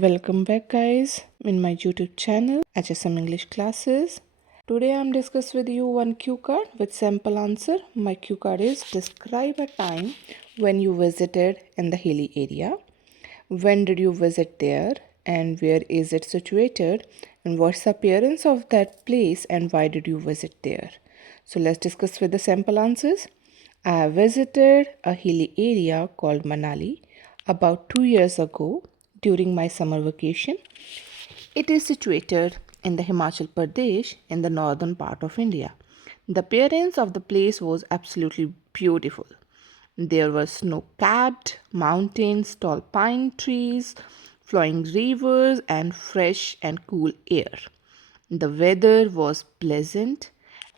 Welcome back, guys, in my YouTube channel, HSM English Classes. Today I'm discuss with you one cue card with sample answer. My cue card is describe a time when you visited in the hilly area. When did you visit there and where is it situated and what's the appearance of that place and why did you visit there? So let's discuss with the sample answers. I visited a hilly area called Manali about 2 years ago during my summer vacation. It is situated in the Himachal Pradesh in the northern part of India. The appearance of the place was absolutely beautiful. There were snow capped mountains, tall pine trees, flowing rivers, and fresh and cool air. The weather was pleasant,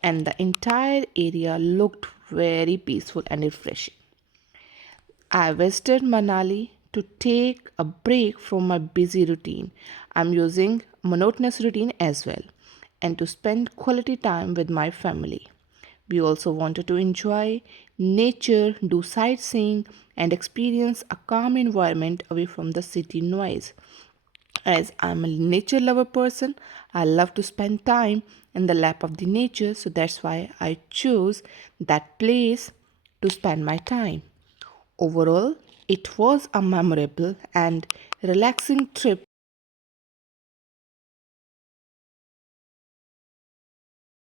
and the entire area looked very peaceful and refreshing. I visited Manali to take a break from my busy routine. I'm using monotonous routine as well and to spend quality time with my family. We also wanted to enjoy nature, do sightseeing, and experience a calm environment away from the city noise. As I'm a nature lover person, I love to spend time in the lap of the nature, so that's why I chose that place to spend my time. Overall, it was a memorable and relaxing trip